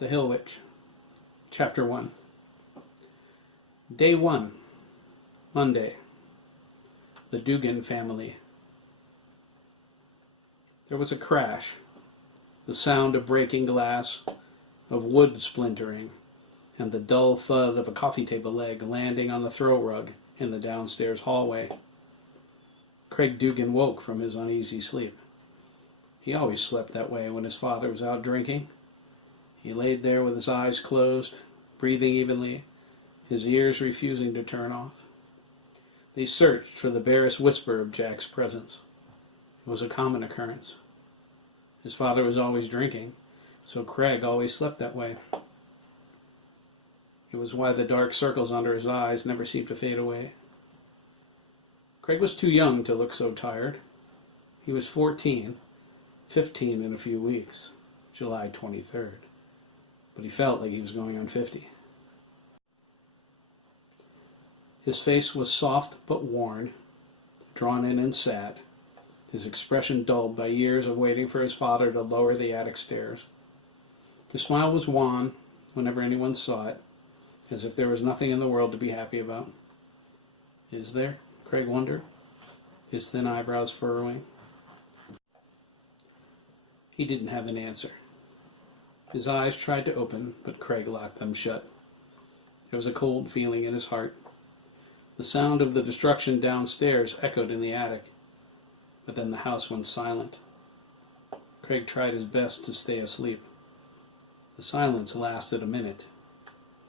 The Hill Witch, Chapter 1. Day 1, Monday. The Dougan family. There was a crash, the sound of breaking glass, of wood splintering, and the dull thud of a coffee table leg landing on the throw rug in the downstairs hallway. Craig Dougan woke from his uneasy sleep. He always slept that way when his father was out drinking. He laid there with his eyes closed, breathing evenly, his ears refusing to turn off. They searched for the barest whisper of Jack's presence. It was a common occurrence. His father was always drinking, so Craig always slept that way. It was why the dark circles under his eyes never seemed to fade away. Craig was too young to look so tired. He was 14, 15 in a few weeks, July 23rd. But he felt like he was going on 50. His face was soft but worn, drawn in and sad, his expression dulled by years of waiting for his father to lower the attic stairs. His smile was wan whenever anyone saw it, as if there was nothing in the world to be happy about. Is there? Craig wondered, his thin eyebrows furrowing. He didn't have an answer. His eyes tried to open, but Craig locked them shut. There was a cold feeling in his heart. The sound of the destruction downstairs echoed in the attic, but then the house went silent. Craig tried his best to stay asleep. The silence lasted a minute.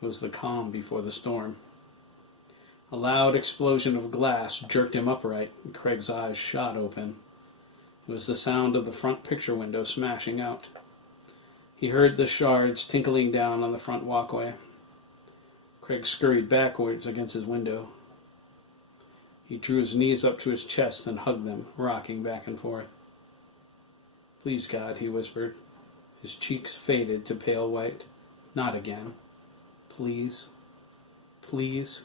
It was the calm before the storm. A loud explosion of glass jerked him upright, and Craig's eyes shot open. It was the sound of the front picture window smashing out. He heard the shards tinkling down on the front walkway. Craig scurried backwards against his window. He drew his knees up to his chest and hugged them, rocking back and forth. "Please, God," he whispered. His cheeks faded to pale white. "Not again. Please. Please."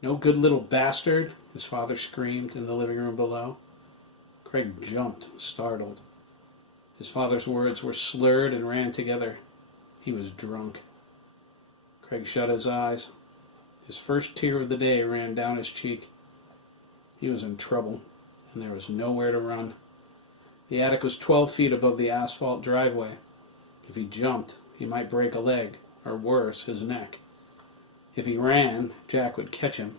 "No good little bastard," his father screamed in the living room below. Craig jumped, startled. His father's words were slurred and ran together. He was drunk. Craig shut his eyes. His first tear of the day ran down his cheek. He was in trouble, and there was nowhere to run. The attic was 12 feet above the asphalt driveway. If he jumped, he might break a leg, or worse, his neck. If he ran, Jack would catch him.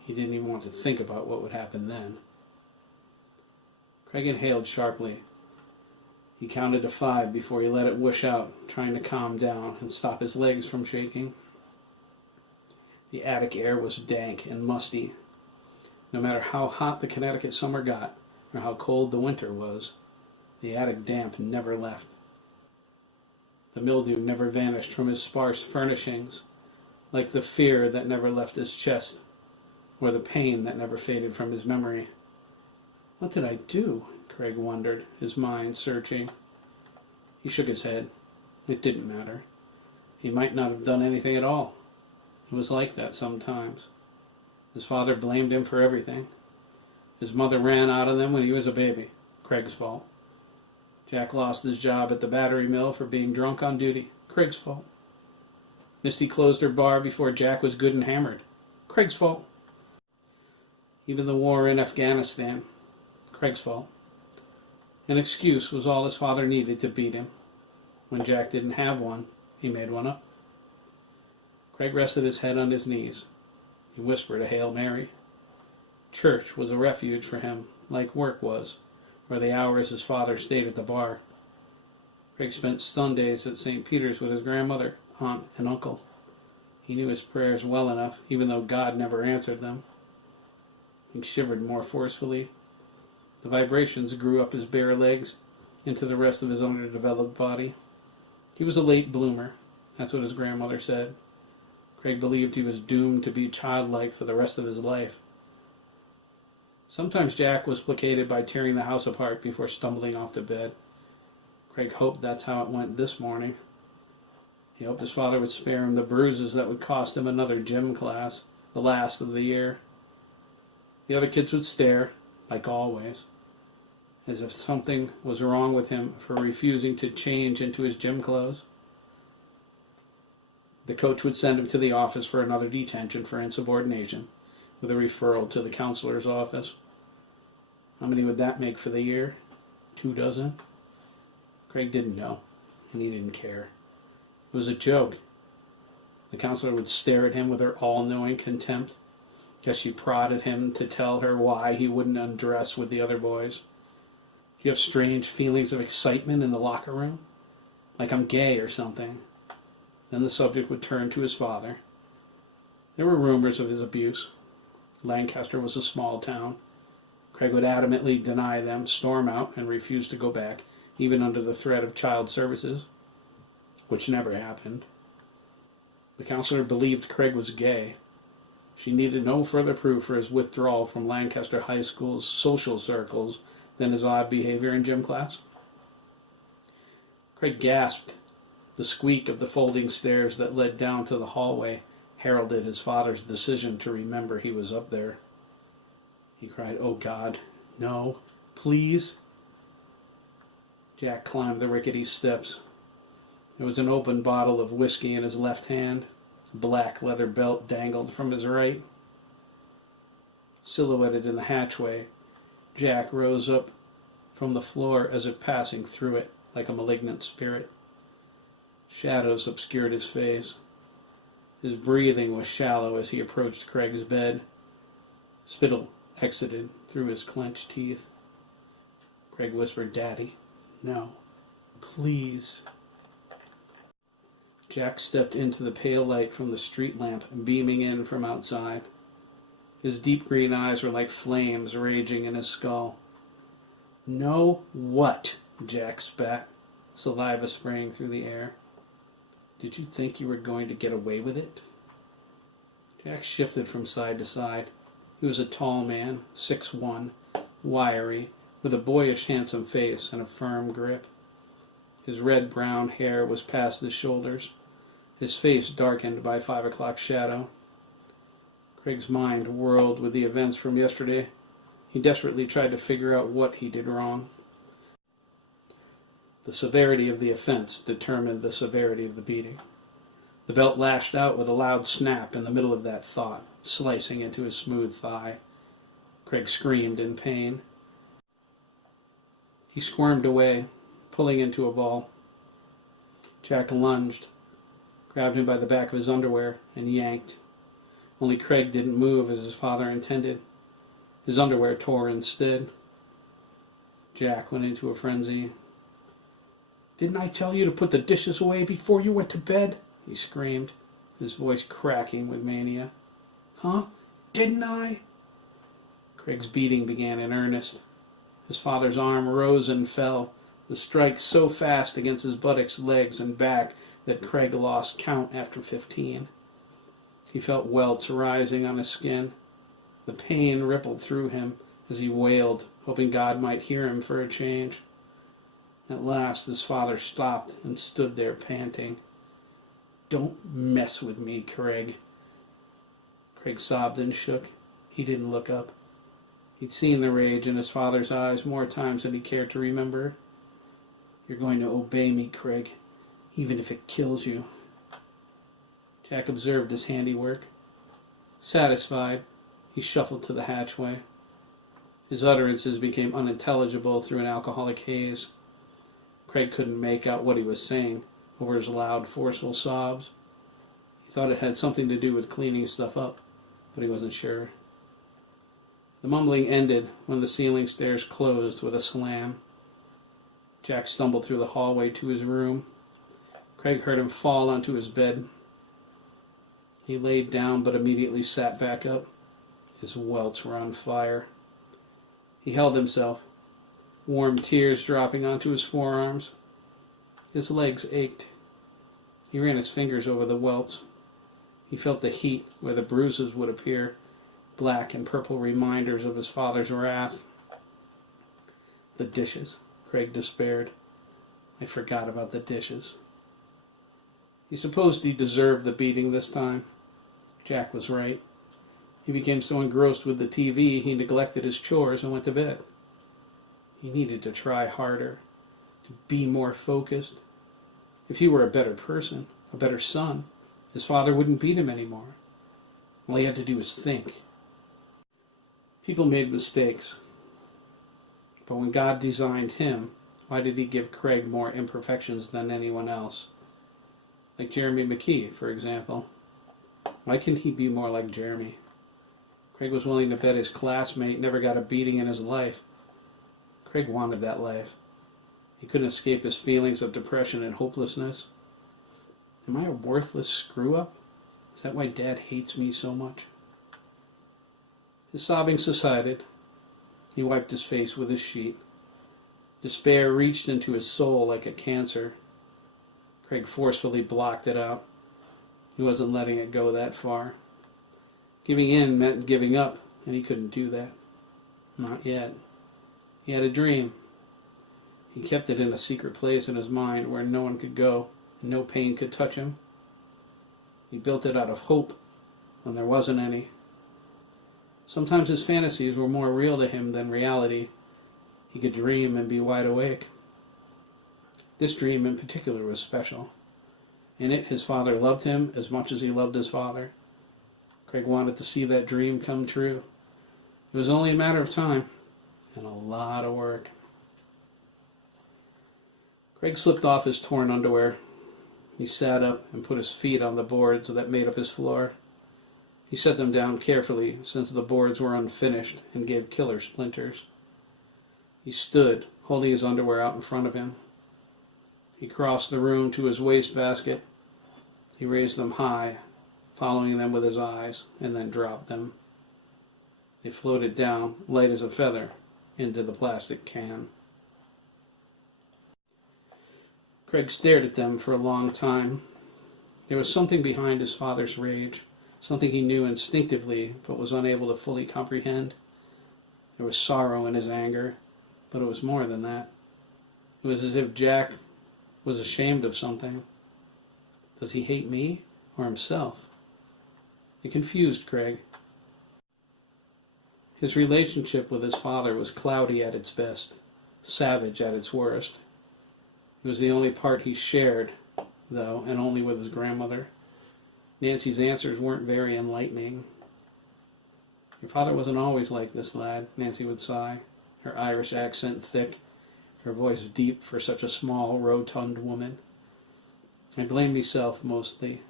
He didn't even want to think about what would happen then. Craig inhaled sharply. He counted to 5 before he let it whoosh out, trying to calm down and stop his legs from shaking. The attic air was dank and musty. No matter how hot the Connecticut summer got, or how cold the winter was, the attic damp never left. The mildew never vanished from his sparse furnishings, like the fear that never left his chest, or the pain that never faded from his memory. What did I do? Craig wondered, his mind searching. He shook his head. It didn't matter. He might not have done anything at all. It was like that sometimes. His father blamed him for everything. His mother ran out of them when he was a baby. Craig's fault. Jack lost his job at the battery mill for being drunk on duty. Craig's fault. Misty closed her bar before Jack was good and hammered. Craig's fault. Even the war in Afghanistan. Craig's fault. An excuse was all his father needed to beat him. When Jack didn't have one, he made one up. Craig rested his head on his knees. He whispered a Hail Mary. Church was a refuge for him, like work was, or the hours his father stayed at the bar. Craig spent Sundays at St. Peter's with his grandmother, aunt, and uncle. He knew his prayers well enough, even though God never answered them. He shivered more forcefully. The vibrations grew up his bare legs into the rest of his underdeveloped body. He was a late bloomer. That's what his grandmother said. Craig believed he was doomed to be childlike for the rest of his life. Sometimes Jack was placated by tearing the house apart before stumbling off to bed. Craig hoped that's how it went this morning. He hoped his father would spare him the bruises that would cost him another gym class, the last of the year. The other kids would stare, like always. as if something was wrong with him for refusing to change into his gym clothes. The coach would send him to the office for another detention for insubordination, with a referral to the counselor's office. How many would that make for the year? 24? Craig didn't know, and he didn't care. It was a joke. The counselor would stare at him with her all-knowing contempt, as she prodded him to tell her why he wouldn't undress with the other boys. You have strange feelings of excitement in the locker room? Like I'm gay or something. Then the subject would turn to his father. There were rumors of his abuse. Lancaster was a small town. Craig would adamantly deny them, storm out, and refuse to go back, even under the threat of child services, which never happened. The counselor believed Craig was gay. She needed no further proof for his withdrawal from Lancaster High School's social circles than his odd behavior in gym class. Craig gasped. The squeak of the folding stairs that led down to the hallway heralded his father's decision to remember he was up there. He cried, "Oh God, no, please." Jack climbed the rickety steps. There was an open bottle of whiskey in his left hand. A black leather belt dangled from his right. Silhouetted in the hatchway, Jack rose up from the floor as if passing through it like a malignant spirit. Shadows obscured his face. His breathing was shallow as he approached Craig's bed. Spittle exited through his clenched teeth. Craig whispered, "Daddy, no, please." Jack stepped into the pale light from the street lamp beaming in from outside. His deep green eyes were like flames raging in his skull. "No what?" Jack spat, saliva spraying through the air. "Did you think you were going to get away with it?" Jack shifted from side to side. He was a tall man, 6'1", wiry, with a boyish handsome face and a firm grip. His red-brown hair was past his shoulders, his face darkened by 5 o'clock shadow. Craig's mind whirled with the events from yesterday. He desperately tried to figure out what he did wrong. The severity of the offense determined the severity of the beating. The belt lashed out with a loud snap in the middle of that thought, slicing into his smooth thigh. Craig screamed in pain. He squirmed away, pulling into a ball. Jack lunged, grabbed him by the back of his underwear, and yanked. Only Craig didn't move as his father intended. His underwear tore instead. Jack went into a frenzy. "Didn't I tell you to put the dishes away before you went to bed?" he screamed, his voice cracking with mania. "Huh? Didn't I?" Craig's beating began in earnest. His father's arm rose and fell, the strike so fast against his buttocks, legs, and back that Craig lost count after 15. He felt welts rising on his skin. The pain rippled through him as he wailed, hoping God might hear him for a change. At last his father stopped and stood there panting. "Don't mess with me, Craig." Craig sobbed and shook. He didn't look up. He'd seen the rage in his father's eyes more times than he cared to remember. "You're going to obey me, Craig, even if it kills you." Jack observed his handiwork. Satisfied, he shuffled to the hatchway. His utterances became unintelligible through an alcoholic haze. Craig couldn't make out what he was saying over his loud, forceful sobs. He thought it had something to do with cleaning stuff up, but he wasn't sure. The mumbling ended when the ceiling stairs closed with a slam. Jack stumbled through the hallway to his room. Craig heard him fall onto his bed. He laid down but immediately sat back up. His welts were on fire. He held himself, warm tears dropping onto his forearms. His legs ached. He ran his fingers over the welts. He felt the heat where the bruises would appear, black and purple reminders of his father's wrath. The dishes, Craig despaired. I forgot about the dishes. He supposed he deserved the beating this time. Jack was right. He became so engrossed with the TV he neglected his chores and went to bed. He needed to try harder, to be more focused. If he were a better person, a better son, his father wouldn't beat him anymore. All he had to do was think. People made mistakes. But when God designed him, why did he give Craig more imperfections than anyone else? Like Jeremy McKee, for example. Why couldn't he be more like Jeremy? Craig was willing to bet his classmate never got a beating in his life. Craig wanted that life. He couldn't escape his feelings of depression and hopelessness. Am I a worthless screw-up? Is that why Dad hates me so much? His sobbing subsided. He wiped his face with his sheet. Despair reached into his soul like a cancer. Craig forcefully blocked it out. He wasn't letting it go that far. Giving in meant giving up, and he couldn't do that. Not yet. He had a dream. He kept it in a secret place in his mind where no one could go, and no pain could touch him. He built it out of hope when there wasn't any. Sometimes his fantasies were more real to him than reality. He could dream and be wide awake. This dream in particular was special. In it, his father loved him as much as he loved his father. Craig wanted to see that dream come true. It was only a matter of time and a lot of work. Craig slipped off his torn underwear. He sat up and put his feet on the boards that made up his floor. He set them down carefully since the boards were unfinished and gave killer splinters. He stood, holding his underwear out in front of him. He crossed the room to his wastebasket. He raised them high, following them with his eyes, and then dropped them. They floated down, light as a feather, into the plastic can. Craig stared at them for a long time. There was something behind his father's rage, something he knew instinctively but was unable to fully comprehend. There was sorrow in his anger, but it was more than that. It was as if Jack was ashamed of something. Does he hate me or himself? It confused Craig. His relationship with his father was cloudy at its best, savage at its worst. It was the only part he shared, though, and only with his grandmother. Nancy's answers weren't very enlightening. Your father wasn't always like this, lad, Nancy would sigh, her Irish accent thick, her voice deep for such a small, rotund woman. I blame myself, mostly.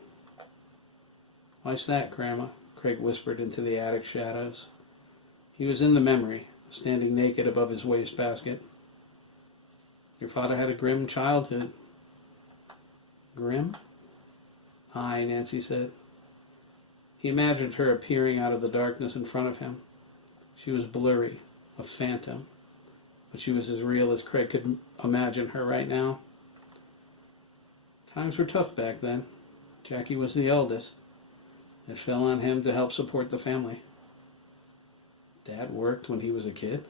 Why's that, Grandma? Craig whispered into the attic shadows. He was in the memory, standing naked above his wastebasket. Your father had a grim childhood. Grim? Aye, Nancy said. He imagined her appearing out of the darkness in front of him. She was blurry, a phantom, but she was as real as Craig could imagine her right now. Times were tough back then. Jackie was the eldest. It fell on him to help support the family. Dad worked when he was a kid.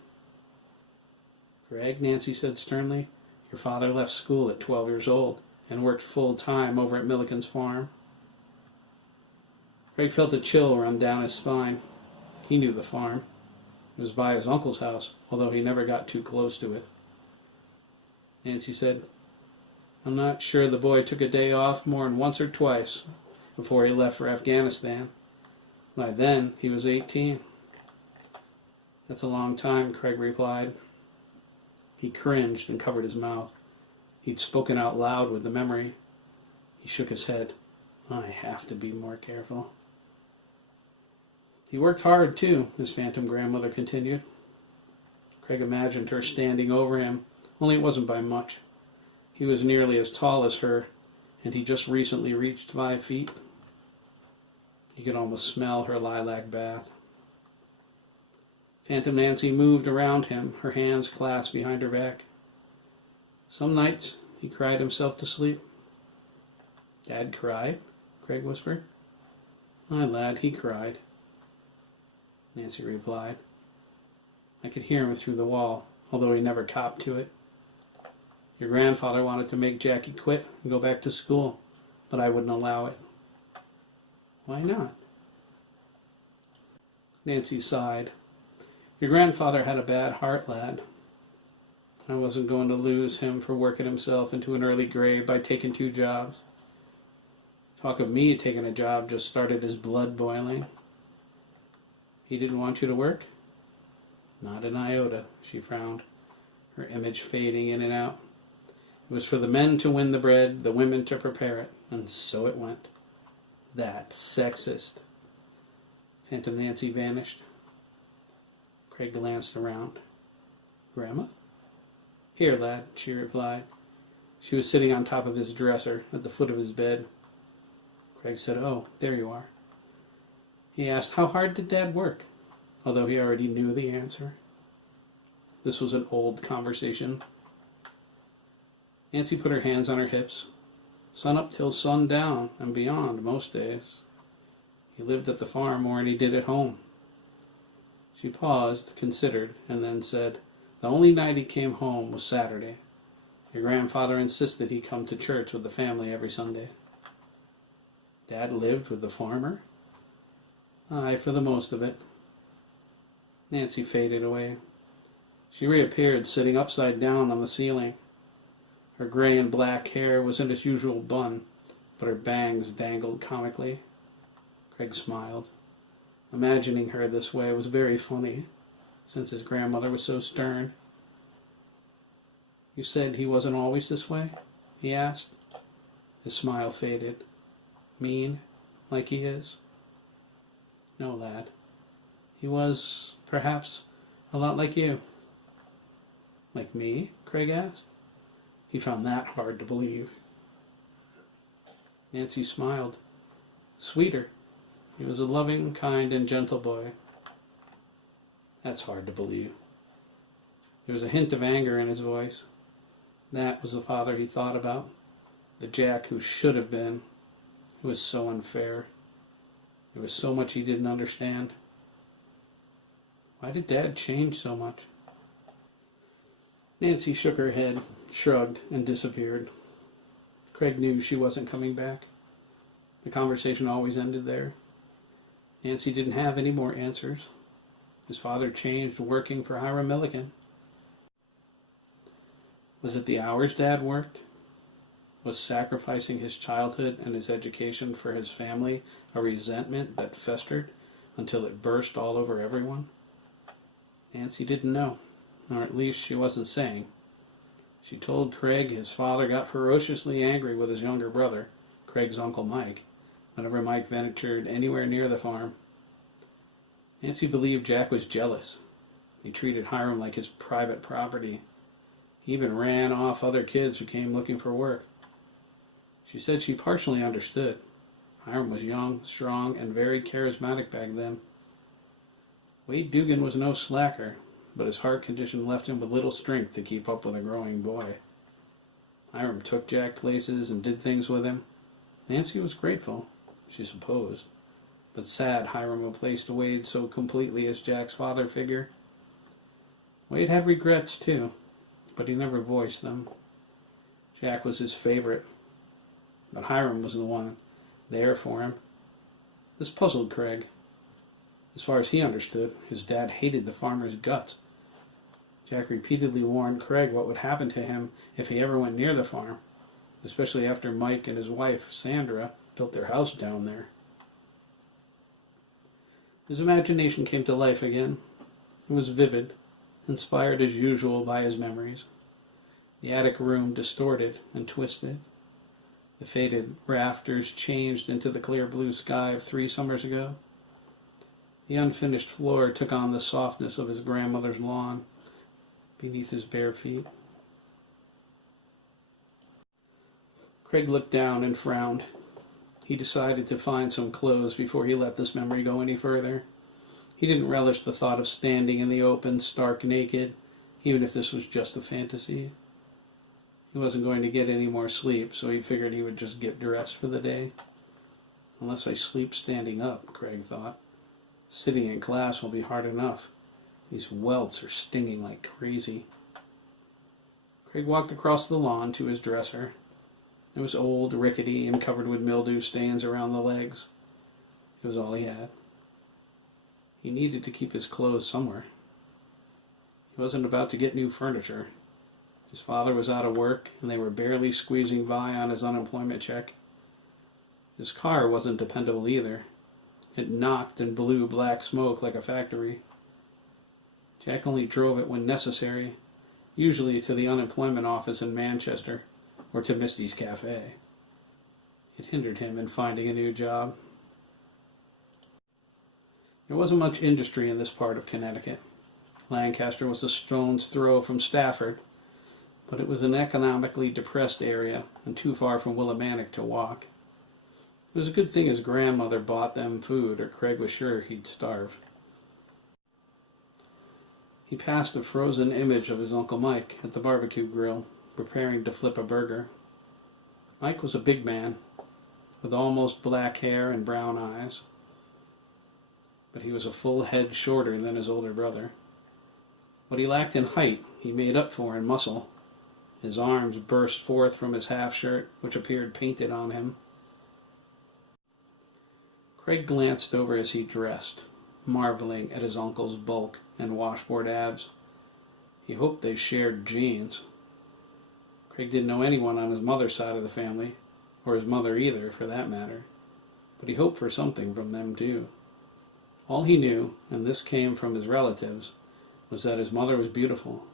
Craig, Nancy said sternly, your father left school at 12 years old and worked full-time over at Milliken's farm. Craig felt a chill run down his spine. He knew the farm. It was by his uncle's house, although he never got too close to it. Nancy said, I'm not sure the boy took a day off more than once or twice before he left for Afghanistan. By then, he was 18. That's a long time, Craig replied. He cringed and covered his mouth. He'd spoken out loud with the memory. He shook his head. I have to be more careful. He worked hard, too, his phantom grandmother continued. Craig imagined her standing over him, only it wasn't by much. He was nearly as tall as her, and he just recently reached 5 feet. He could almost smell her lilac bath. Phantom Nancy moved around him, her hands clasped behind her back. Some nights, he cried himself to sleep. Dad cried? Craig whispered. Aye, lad, he cried, Nancy replied. I could hear him through the wall, although he never copped to it. Your grandfather wanted to make Jackie quit and go back to school, but I wouldn't allow it. Why not? Nancy sighed. Your grandfather had a bad heart, lad. I wasn't going to lose him for working himself into an early grave by taking 2 jobs. Talk of me taking a job just started his blood boiling. He didn't want you to work? Not an iota, she frowned, her image fading in and out. It was for the men to win the bread, the women to prepare it, and so it went. That's sexist. Phantom Nancy vanished. Craig glanced around. Grandma? Here, lad, she replied. She was sitting on top of his dresser at the foot of his bed. Craig said, "Oh, there you are." He asked, "How hard did Dad work?" although he already knew the answer. This was an old conversation. Nancy put her hands on her hips. Sun up till sun down and beyond most days. He lived at the farm more than he did at home. She paused, considered, and then said, "The only night he came home was Saturday. Your grandfather insisted he come to church with the family every Sunday." Dad lived with the farmer? Aye, for the most of it. Nancy faded away. She reappeared, sitting upside down on the ceiling. Her gray and black hair was in its usual bun, but her bangs dangled comically. Craig smiled. Imagining her this way was very funny, since his grandmother was so stern. "You said he wasn't always this way?" he asked. His smile faded. "Mean, like he is?" "No, lad. He was, perhaps, a lot like you." "Like me?" Craig asked. He found that hard to believe. Nancy smiled. "Sweeter. He was a loving, kind, and gentle boy." "That's hard to believe." There was a hint of anger in his voice. That was the father he thought about. The Jack who should have been. It was so unfair. There was so much he didn't understand. Why did Dad change so much? Nancy shook her head, shrugged, and disappeared. Craig knew she wasn't coming back. The conversation always ended there. Nancy didn't have any more answers. His father changed working for Hiram Milliken. Was it the hours Dad worked? Was sacrificing his childhood and his education for his family a resentment that festered until it burst all over everyone? Nancy didn't know, or at least she wasn't saying. She told Craig his father got ferociously angry with his younger brother, Craig's Uncle Mike, whenever Mike ventured anywhere near the farm. Nancy believed Jack was jealous. He treated Hiram like his private property. He even ran off other kids who came looking for work. She said she partially understood. Hiram was young, strong, and very charismatic back then. Wade Dougan was no slacker, but his heart condition left him with little strength to keep up with a growing boy. Hiram took Jack places and did things with him. Nancy was grateful, she supposed, but sad Hiram replaced Wade so completely as Jack's father figure. Wade had regrets too, but he never voiced them. Jack was his favorite, but Hiram was the one there for him. This puzzled Craig. As far as he understood, his dad hated the farmer's guts. Jack repeatedly warned Craig what would happen to him if he ever went near the farm, especially after Mike and his wife, Sandra, built their house down there. His imagination came to life again. It was vivid, inspired as usual by his memories. The attic room distorted and twisted. The faded rafters changed into the clear blue sky of 3 summers ago. The unfinished floor took on the softness of his grandmother's lawn beneath his bare feet. Craig looked down and frowned. He decided to find some clothes before he let this memory go any further. He didn't relish the thought of standing in the open, stark naked, even if this was just a fantasy. He wasn't going to get any more sleep, so he figured he would just get dressed for the day. Unless I sleep standing up, Craig thought. Sitting in class will be hard enough. These welts are stinging like crazy. Craig walked across the lawn to his dresser. It was old, rickety, and covered with mildew stains around the legs. It was all he had. He needed to keep his clothes somewhere. He wasn't about to get new furniture. His father was out of work, and they were barely squeezing by on his unemployment check. His car wasn't dependable either. It knocked and blew black smoke like a factory. Jack only drove it when necessary, usually to the unemployment office in Manchester or to Misty's Cafe. It hindered him in finding a new job. There wasn't much industry in this part of Connecticut. Lancaster was a stone's throw from Stafford, but it was an economically depressed area and too far from Willimantic to walk. It was a good thing his grandmother bought them food, or Craig was sure he'd starve. He passed a frozen image of his Uncle Mike at the barbecue grill, preparing to flip a burger. Mike was a big man, with almost black hair and brown eyes, but he was a full head shorter than his older brother. What he lacked in height, he made up for in muscle. His arms burst forth from his half-shirt, which appeared painted on him. Craig glanced over as he dressed, marveling at his uncle's bulk and washboard abs. He hoped they shared genes. Craig didn't know anyone on his mother's side of the family, or his mother either, for that matter, but he hoped for something from them too. All he knew, and this came from his relatives, was that his mother was beautiful.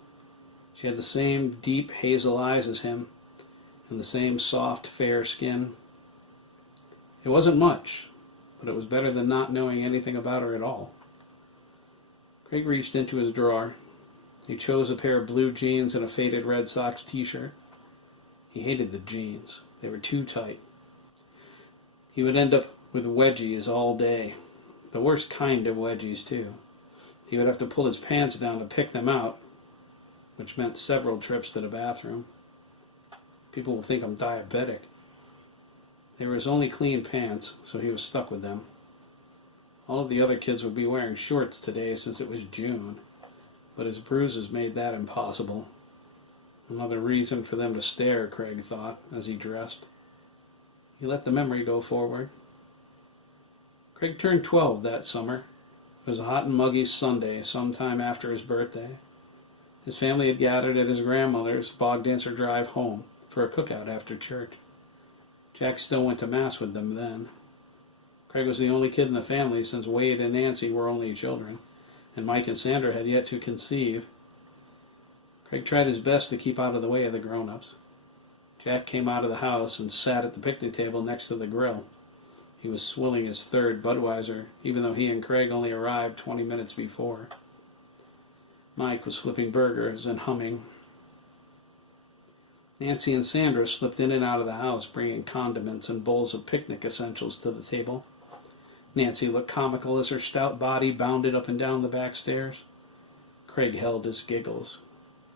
She had the same deep hazel eyes as him, and the same soft, fair skin. It wasn't much, but it was better than not knowing anything about her at all. Craig reached into his drawer. He chose a pair of blue jeans and a faded Red Sox t-shirt. He hated the jeans. They were too tight. He would end up with wedgies all day. The worst kind of wedgies, too. He would have to pull his pants down to pick them out, which meant several trips to the bathroom. People will think I'm diabetic. They were his only clean pants, so he was stuck with them. All of the other kids would be wearing shorts today since it was June, but his bruises made that impossible. Another reason for them to stare, Craig thought, as he dressed. He let the memory go forward. Craig turned 12 that summer. It was a hot and muggy Sunday, sometime after his birthday. His family had gathered at his grandmother's Bogdancer Drive home for a cookout after church. Jack still went to Mass with them then. Craig was the only kid in the family since Wade and Nancy were only children, and Mike and Sandra had yet to conceive. Craig tried his best to keep out of the way of the grown-ups. Jack came out of the house and sat at the picnic table next to the grill. He was swilling his third Budweiser, even though he and Craig only arrived 20 minutes before. Mike was flipping burgers and humming. Nancy and Sandra slipped in and out of the house, bringing condiments and bowls of picnic essentials to the table. Nancy looked comical as her stout body bounded up and down the back stairs. Craig held his giggles.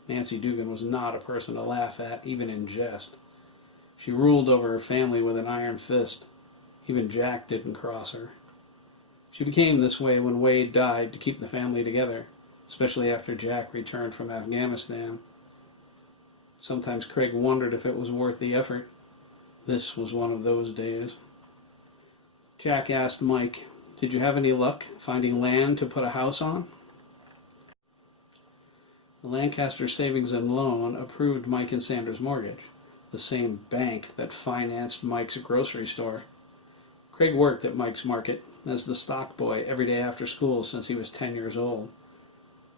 Nancy Dougan was not a person to laugh at, even in jest. She ruled over her family with an iron fist. Even Jack didn't cross her. She became this way when Wade died to keep the family together, especially after Jack returned from Afghanistan. Sometimes Craig wondered if it was worth the effort. This was one of those days. Jack asked Mike, "Did you have any luck finding land to put a house on?" The Lancaster Savings and Loan approved Mike and Sandra's mortgage, the same bank that financed Mike's grocery store. Craig worked at Mike's market as the stock boy every day after school since he was 10 years old.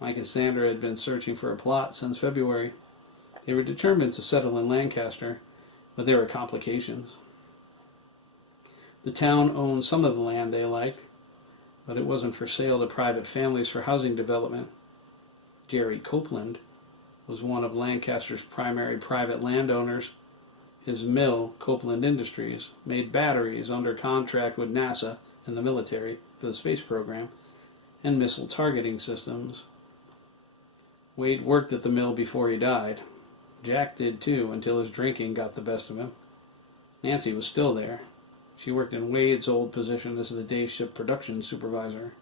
Mike and Sandra had been searching for a plot since February. They were determined to settle in Lancaster, but there were complications. The town owned some of the land they liked, but it wasn't for sale to private families for housing development. Jerry Copeland was one of Lancaster's primary private landowners. His mill, Copeland Industries, made batteries under contract with NASA and the military for the space program and missile targeting systems. Wade worked at the mill before he died. Jack did too, until his drinking got the best of him. Nancy was still there. She worked in Wade's old position as the day shift production supervisor.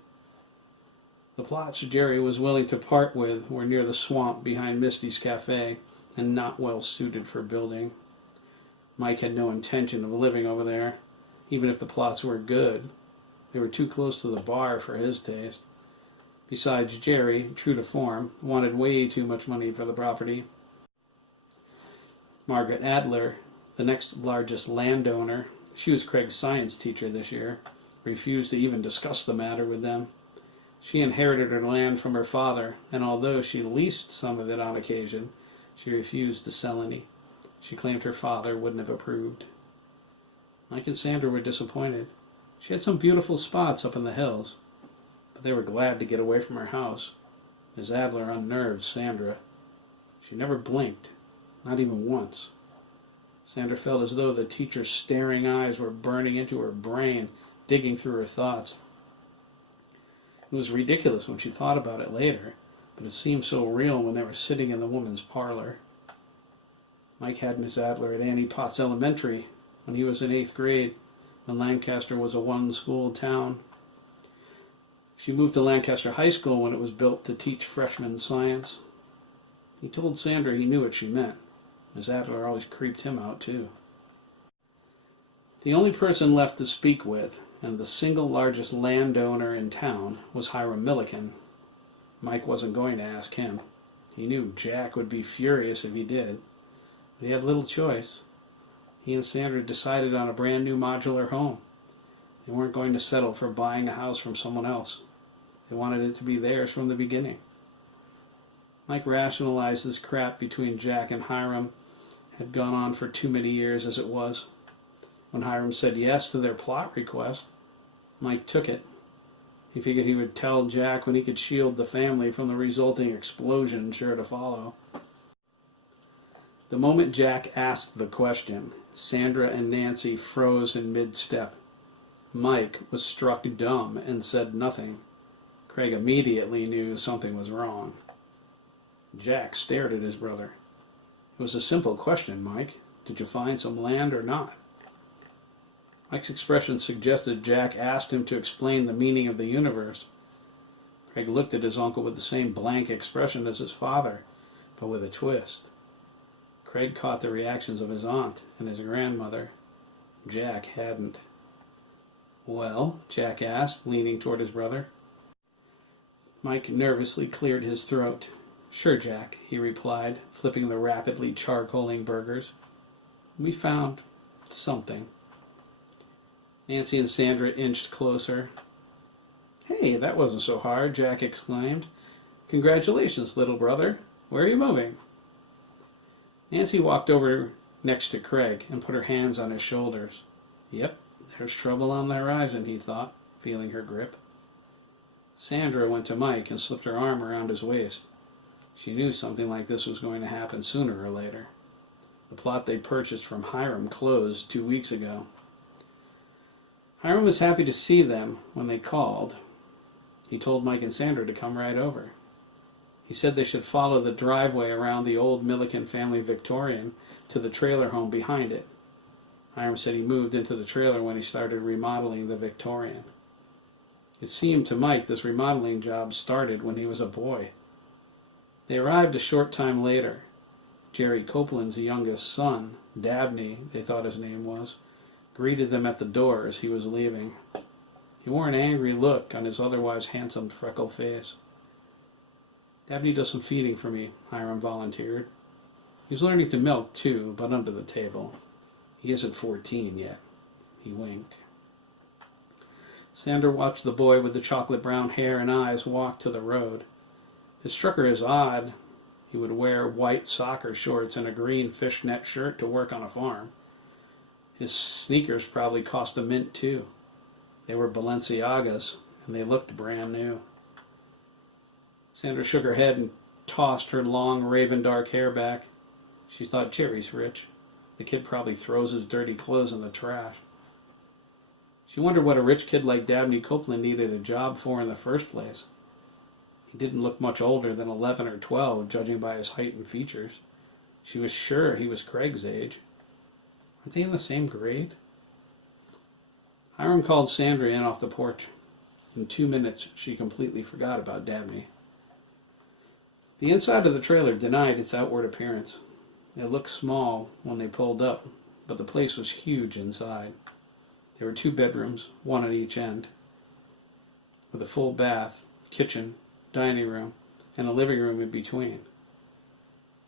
The plots Jerry was willing to part with were near the swamp behind Misty's Cafe and not well suited for building. Mike had no intention of living over there, even if the plots were good. They were too close to the bar for his taste. Besides, Jerry, true to form, wanted way too much money for the property. Margaret Adler, the next largest landowner, she was Craig's science teacher this year, refused to even discuss the matter with them. She inherited her land from her father, and although she leased some of it on occasion, she refused to sell any. She claimed her father wouldn't have approved. Mike and Sandra were disappointed. She had some beautiful spots up in the hills, but they were glad to get away from her house. Ms. Adler unnerved Sandra. She never blinked, not even once. Sandra felt as though the teacher's staring eyes were burning into her brain, digging through her thoughts. It was ridiculous when she thought about it later, but it seemed so real when they were sitting in the woman's parlor. Mike had Miss Adler at Annie Potts Elementary when he was in 8th grade, when Lancaster was a one-school town. She moved to Lancaster High School when it was built to teach freshmen science. He told Sandra he knew what she meant. Miss Adler always creeped him out, too. The only person left to speak with, and the single largest landowner in town, was Hiram Milliken. Mike wasn't going to ask him. He knew Jack would be furious if he did. But he had little choice. He and Sandra decided on a brand new modular home. They weren't going to settle for buying a house from someone else. They wanted it to be theirs from the beginning. Mike rationalized this crap between Jack and Hiram had gone on for too many years as it was. When Hiram said yes to their plot request, Mike took it. He figured he would tell Jack when he could shield the family from the resulting explosion sure to follow. The moment Jack asked the question, Sandra and Nancy froze in mid-step. Mike was struck dumb and said nothing. Craig immediately knew something was wrong. Jack stared at his brother. It was a simple question, Mike. Did you find some land or not? Mike's expression suggested Jack asked him to explain the meaning of the universe. Craig looked at his uncle with the same blank expression as his father, but with a twist. Craig caught the reactions of his aunt and his grandmother. Jack hadn't. Well, Jack asked, leaning toward his brother. Mike nervously cleared his throat. Sure, Jack, he replied, flipping the rapidly charcoaling burgers. We found something. Nancy and Sandra inched closer. Hey, that wasn't so hard, Jack exclaimed. Congratulations, little brother. Where are you moving? Nancy walked over next to Craig and put her hands on his shoulders. Yep, there's trouble on the horizon, he thought, feeling her grip. Sandra went to Mike and slipped her arm around his waist. She knew something like this was going to happen sooner or later. The plot they purchased from Hiram closed 2 weeks ago. Hiram was happy to see them when they called. He told Mike and Sandra to come right over. He said they should follow the driveway around the old Milliken family Victorian to the trailer home behind it. Hiram said he moved into the trailer when he started remodeling the Victorian. It seemed to Mike this remodeling job started when he was a boy. They arrived a short time later. Jerry Copeland's youngest son, Dabney, they thought his name was, greeted them at the door as he was leaving. He wore an angry look on his otherwise handsome freckled face. Dabney does some feeding for me, Hiram volunteered. He's learning to milk, too, but under the table. He isn't 14 yet. He winked. Sandra watched the boy with the chocolate brown hair and eyes walk to the road. It struck her as odd. He would wear white soccer shorts and a green fishnet shirt to work on a farm. His sneakers probably cost a mint, too. They were Balenciagas, and they looked brand new. Sandra shook her head and tossed her long, raven dark hair back. She thought Jerry's rich. The kid probably throws his dirty clothes in the trash. She wondered what a rich kid like Dabney Copeland needed a job for in the first place. He didn't look much older than 11 or 12, judging by his height and features. She was sure he was Craig's age. Aren't they in the same grade? Hiram called Sandra in off the porch. In 2 minutes, she completely forgot about Dabney. The inside of the trailer denied its outward appearance. It looked small when they pulled up, but the place was huge inside. There were 2 bedrooms, one at each end, with a full bath, kitchen, dining room, and a living room in between.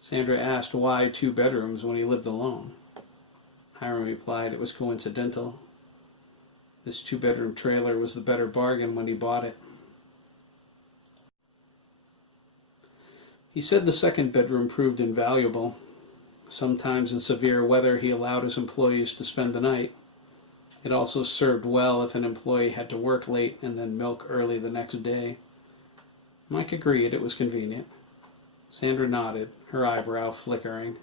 Sandra asked why 2 bedrooms when he lived alone. Hiram replied it was coincidental. This 2-bedroom trailer was the better bargain when he bought it. He said the 2nd bedroom proved invaluable. Sometimes in severe weather he allowed his employees to spend the night. It also served well if an employee had to work late and then milk early the next day. Mike agreed it was convenient. Sandra nodded, her eyebrow flickering.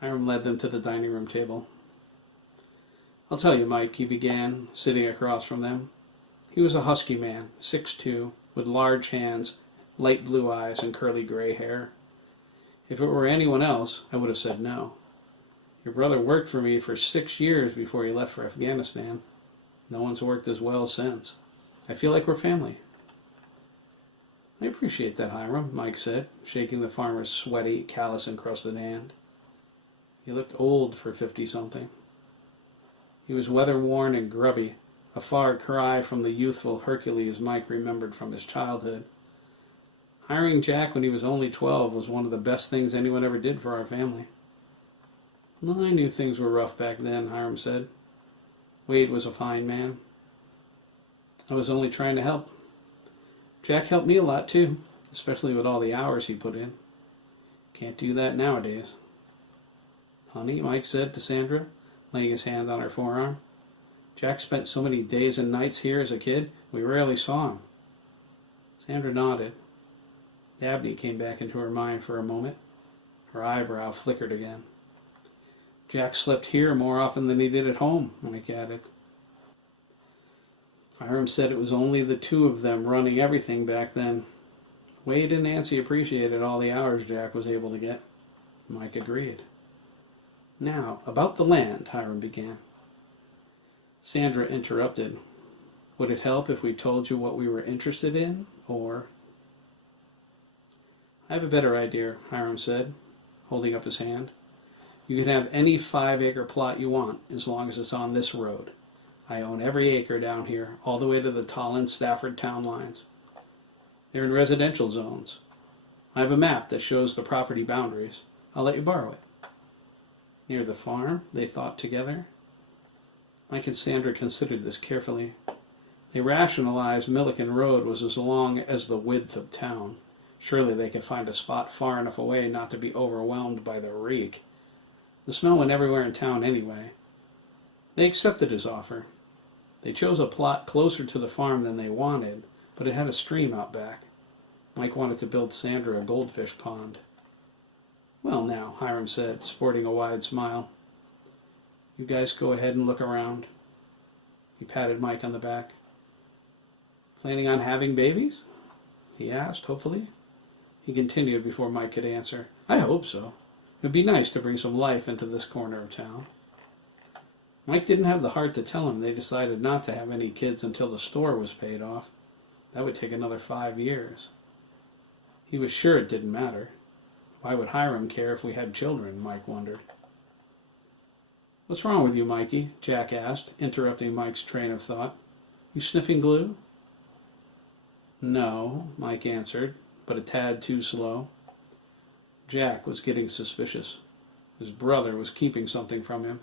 Hiram led them to the dining room table. "I'll tell you, Mike," he began, sitting across from them. He was a husky man, 6'2", with large hands, light blue eyes, and curly gray hair. If it were anyone else, I would have said no. Your brother worked for me for 6 years before he left for Afghanistan. No one's worked as well since. I feel like we're family." "I appreciate that, Hiram," Mike said, shaking the farmer's sweaty, callus-encrusted hand. He looked old for 50-something. He was weather-worn and grubby, a far cry from the youthful Hercules Mike remembered from his childhood. Hiring Jack when he was only 12 was one of the best things anyone ever did for our family. "Well, I knew things were rough back then," Hiram said. "Wade was a fine man. I was only trying to help. Jack helped me a lot, too, especially with all the hours he put in. Can't do that nowadays." "Honey," Mike said to Sandra, laying his hand on her forearm. "Jack spent so many days and nights here as a kid, we rarely saw him." Sandra nodded. Dabney came back into her mind for a moment. Her eyebrow flickered again. "Jack slept here more often than he did at home," Mike added. Hiram said it was only the 2 of them running everything back then. Wade and Nancy appreciated all the hours Jack was able to get. Mike agreed. "Now, about the land," Hiram began. Sandra interrupted. "Would it help if we told you what we were interested in, or—" "I have a better idea," Hiram said, holding up his hand. "You can have any 5-acre plot you want, as long as it's on this road. I own every acre down here, all the way to the Tolland-Stafford town lines. They're in residential zones. I have a map that shows the property boundaries. I'll let you borrow it." "Near the farm?" they thought together. Mike and Sandra considered this carefully. They rationalized Milliken Road was as long as the width of town. Surely they could find a spot far enough away not to be overwhelmed by the reek. The smell went everywhere in town anyway. They accepted his offer. They chose a plot closer to the farm than they wanted, but it had a stream out back. Mike wanted to build Sandra a goldfish pond. "Well now," Hiram said, sporting a wide smile. "You guys go ahead and look around." He patted Mike on the back. "Planning on having babies?" he asked, hopefully. He continued before Mike could answer. "I hope so. It would be nice to bring some life into this corner of town." Mike didn't have the heart to tell him they decided not to have any kids until the store was paid off. That would take another 5 years. He was sure it didn't matter. Why would Hiram care if we had children, Mike wondered. "What's wrong with you, Mikey?" Jack asked, interrupting Mike's train of thought. "You sniffing glue?" "No," Mike answered, but a tad too slow. Jack was getting suspicious. His brother was keeping something from him.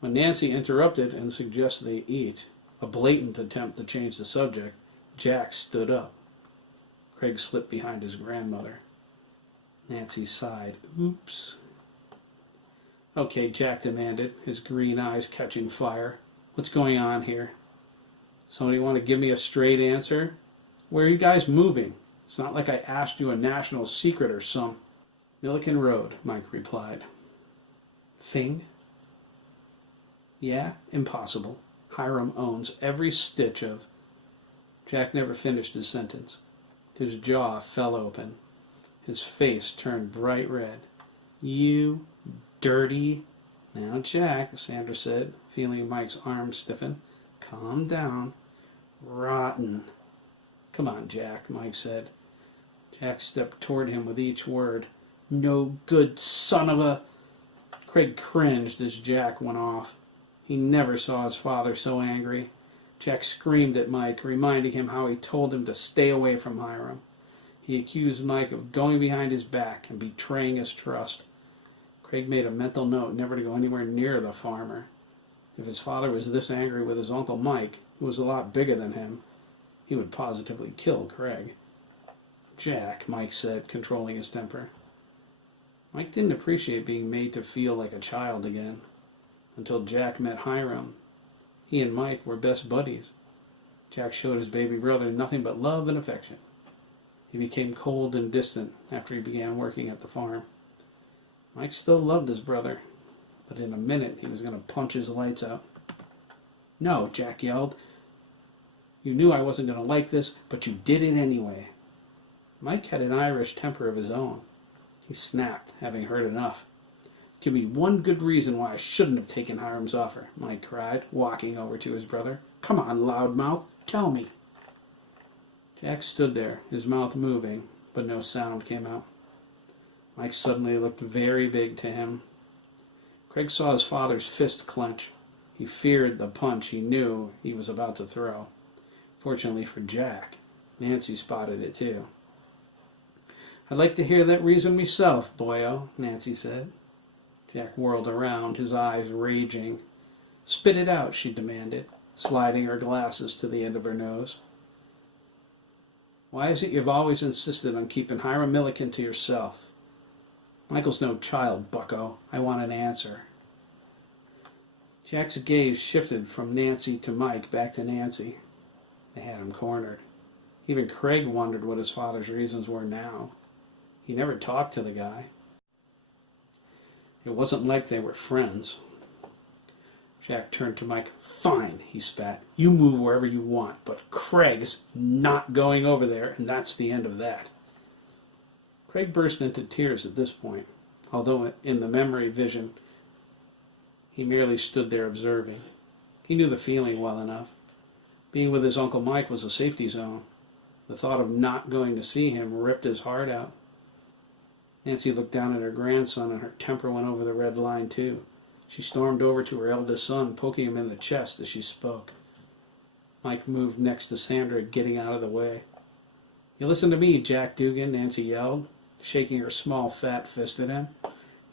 When Nancy interrupted and suggested they eat, a blatant attempt to change the subject, Jack stood up. Craig slipped behind his grandmother. Nancy sighed. "Oops." "Okay," Jack demanded, his green eyes catching fire. "What's going on here? Somebody want to give me a straight answer? Where are you guys moving? It's not like I asked you a national secret or some..." "Milliken Road," Mike replied. "Thing?" "Yeah, impossible. Hiram owns every stitch of..." Jack never finished his sentence. His jaw fell open. His face turned bright red. "You dirty..." "Now, Jack," Sandra said, feeling Mike's arm stiffen. "Calm down." "Rotten." "Come on, Jack," Mike said. Jack stepped toward him with each word. "No good son of a..." Craig cringed as Jack went off. He never saw his father so angry. Jack screamed at Mike, reminding him how he told him to stay away from Hiram. He accused Mike of going behind his back and betraying his trust. Craig made a mental note never to go anywhere near the farmer. If his father was this angry with his Uncle Mike, who was a lot bigger than him, he would positively kill Craig. Jack, Mike said, controlling his temper. Mike didn't appreciate being made to feel like a child again, until Jack met Hiram. He and Mike were best buddies. Jack showed his baby brother nothing but love and affection. He became cold and distant after he began working at the farm. Mike still loved his brother, but in a minute he was going to punch his lights out. "No," Jack yelled. "You knew I wasn't going to like this, but you did it anyway." Mike had an Irish temper of his own. He snapped, having heard enough. "Give me one good reason why I shouldn't have taken Hiram's offer," Mike cried, walking over to his brother. "Come on, loudmouth, tell me." Jack stood there, his mouth moving, but no sound came out. Mike suddenly looked very big to him. Craig saw his father's fist clench. He feared the punch he knew he was about to throw. Fortunately for Jack, Nancy spotted it too. "I'd like to hear that reason myself, boyo," Nancy said. Jack whirled around, his eyes raging. "Spit it out," she demanded, sliding her glasses to the end of her nose. "Why is it you've always insisted on keeping Hiram Milliken to yourself?" "Michael's no child, bucko. I want an answer." Jack's gaze shifted from Nancy to Mike, back to Nancy. They had him cornered. Even Craig wondered what his father's reasons were now. He never talked to the guy. It wasn't like they were friends. Jack turned to Mike. "Fine," he spat. "You move wherever you want, but Craig's not going over there, and that's the end of that." Craig burst into tears at this point, although in the memory vision he merely stood there observing. He knew the feeling well enough. Being with his Uncle Mike was a safety zone. The thought of not going to see him ripped his heart out. Nancy looked down at her grandson, and her temper went over the red line too. She stormed over to her eldest son, poking him in the chest as she spoke. Mike moved next to Sandra, getting out of the way. "You listen to me, Jack Dougan," Nancy yelled, shaking her small fat fist at him.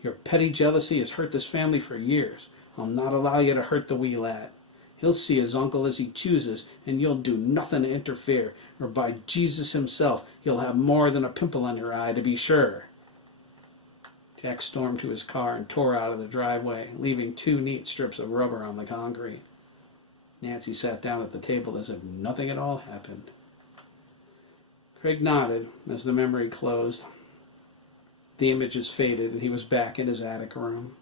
"Your petty jealousy has hurt this family for years. I'll not allow you to hurt the wee lad. He'll see his uncle as he chooses, and you'll do nothing to interfere, or by Jesus himself, you'll have more than a pimple on your eye, to be sure." Jack stormed to his car and tore out of the driveway, leaving 2 neat strips of rubber on the concrete. Nancy sat down at the table as if nothing at all happened. Craig nodded as the memory closed. The images faded, and he was back in his attic room.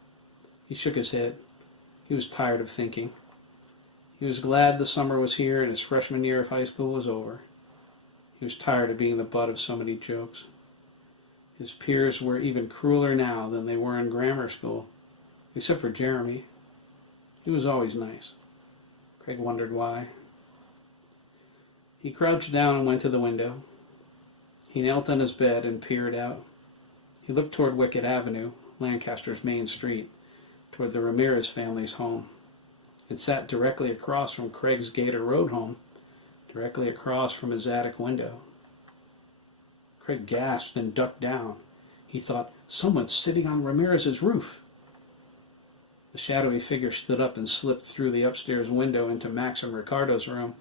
He shook his head. He was tired of thinking. He was glad the summer was here and his freshman year of high school was over. He was tired of being the butt of so many jokes. His peers were even crueler now than they were in grammar school, except for Jeremy. He was always nice. Craig wondered why. He crouched down and went to the window. He knelt on his bed and peered out. He looked toward Wickett Avenue, Lancaster's main street, toward the Ramirez family's home. It sat directly across from Craig's Gator Road home, directly across from his attic window. Craig gasped and ducked down. He thought, "Someone's sitting on Ramirez's roof." The shadowy figure stood up and slipped through the upstairs window into Max and Ricardo's room.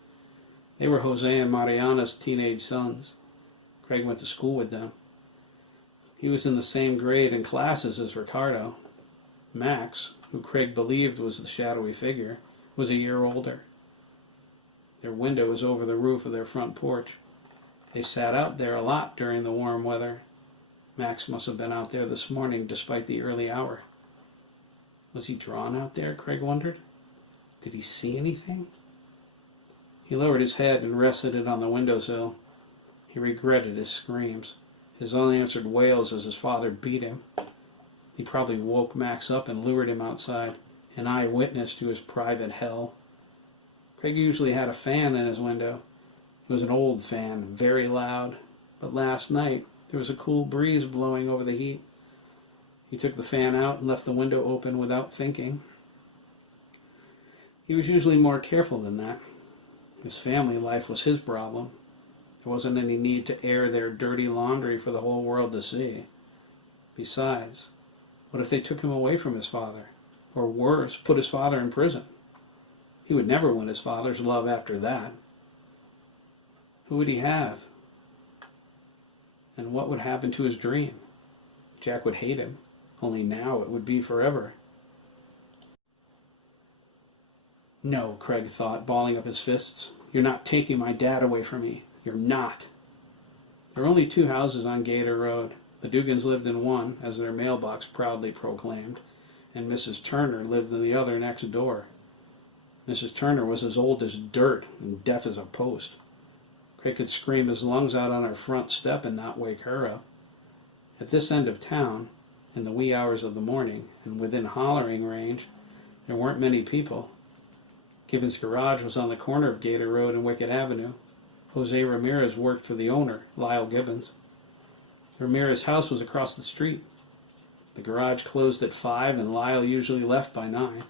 They were Jose and Mariana's teenage sons. Craig went to school with them. He was in the same grade and classes as Ricardo. Max, who Craig believed was the shadowy figure, was a year older. Their window was over the roof of their front porch. They sat out there a lot during the warm weather. Max must have been out there this morning despite the early hour. Was he drawn out there, Craig wondered? Did he see anything? He lowered his head and rested it on the windowsill. He regretted his screams, his unanswered wails as his father beat him. He probably woke Max up and lured him outside, an eyewitness to his private hell. Craig usually had a fan in his window. It was an old fan, very loud, but last night there was a cool breeze blowing over the heat. He took the fan out and left the window open without thinking. He was usually more careful than that. His family life was his problem. There wasn't any need to air their dirty laundry for the whole world to see. Besides, what if they took him away from his father? Or worse, put his father in prison? He would never win his father's love after that. Who would he have? And what would happen to his dream? Jack would hate him, only now it would be forever. No, Craig thought, balling up his fists. You're not taking my dad away from me. You're not. There were only 2 houses on Gator Road. The Dougans lived in one, as their mailbox proudly proclaimed, and Mrs. Turner lived in the other next door. Mrs. Turner was as old as dirt and deaf as a post. Craig could scream his lungs out on her front step and not wake her up. At this end of town, in the wee hours of the morning, and within hollering range, there weren't many people. Gibbons' garage was on the corner of Gator Road and Wicked Avenue. Jose Ramirez worked for the owner, Lyle Gibbons. Ramirez's house was across the street. The garage closed at 5 and Lyle usually left by 9.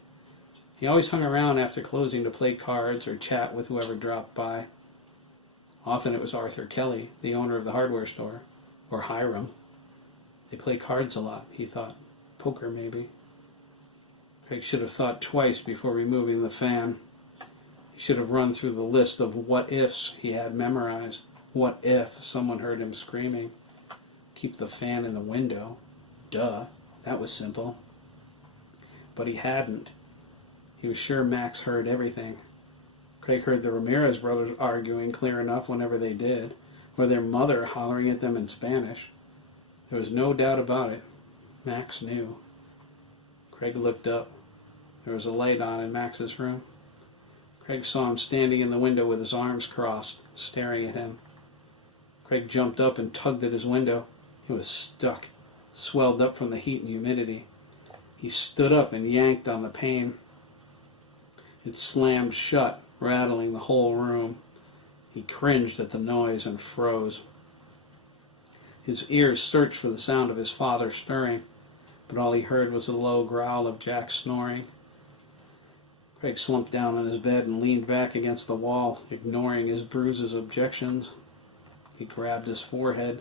He always hung around after closing to play cards or chat with whoever dropped by. Often it was Arthur Kelly, the owner of the hardware store, or Hiram. They play cards a lot, he thought. Poker, maybe. Craig should have thought twice before removing the fan. He should have run through the list of what-ifs he had memorized. What if someone heard him screaming? Keep the fan in the window. Duh, that was simple. But he hadn't. He was sure Max heard everything. Craig heard the Ramirez brothers arguing clear enough whenever they did, or their mother hollering at them in Spanish. There was no doubt about it. Max knew. Craig looked up. There was a light on in Max's room. Craig saw him standing in the window with his arms crossed, staring at him. Craig jumped up and tugged at his window. It was stuck, swelled up from the heat and humidity. He stood up and yanked on the pane. It slammed shut, rattling the whole room. He cringed at the noise and froze. His ears searched for the sound of his father stirring, but all he heard was the low growl of Jack snoring. Craig slumped down on his bed and leaned back against the wall, ignoring his bruise's objections. He grabbed his forehead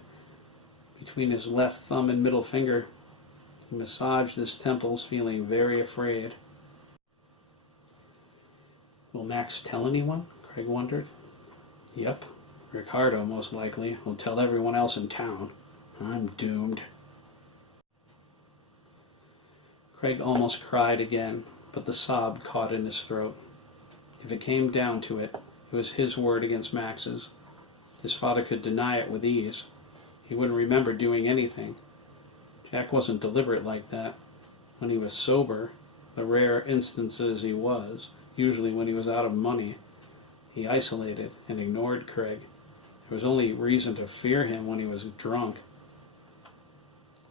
between his left thumb and middle finger. He massaged his temples, feeling very afraid. Will Max tell anyone? Craig wondered. Yep, Ricardo most likely will tell everyone else in town. I'm doomed. Craig almost cried again, but the sob caught in his throat. If it came down to it, it was his word against Max's. His father could deny it with ease. He wouldn't remember doing anything. Jack wasn't deliberate like that. When he was sober, the rare instances he was, usually when he was out of money, he isolated and ignored Craig. There was only reason to fear him when he was drunk.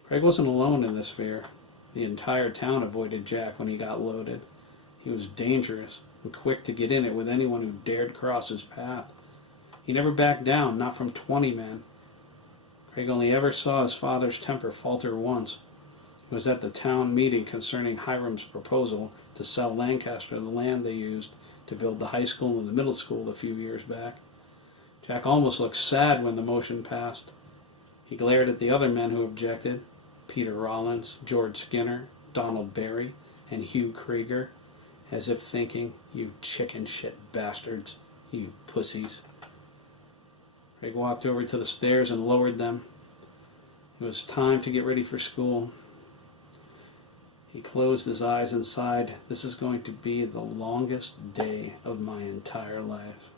Craig wasn't alone in this fear. The entire town avoided Jack when he got loaded. He was dangerous and quick to get in it with anyone who dared cross his path. He never backed down, not from 20 men. Craig only ever saw his father's temper falter once. It was at the town meeting concerning Hiram's proposal to sell Lancaster the land they used to build the high school and the middle school a few years back. Jack almost looked sad when the motion passed. He glared at the other men who objected, Peter Rollins, George Skinner, Donald Barry, and Hugh Krieger, as if thinking, you chicken shit bastards, you pussies. Craig walked over to the stairs and lowered them. It was time to get ready for school. He closed his eyes and sighed, this is going to be the longest day of my entire life.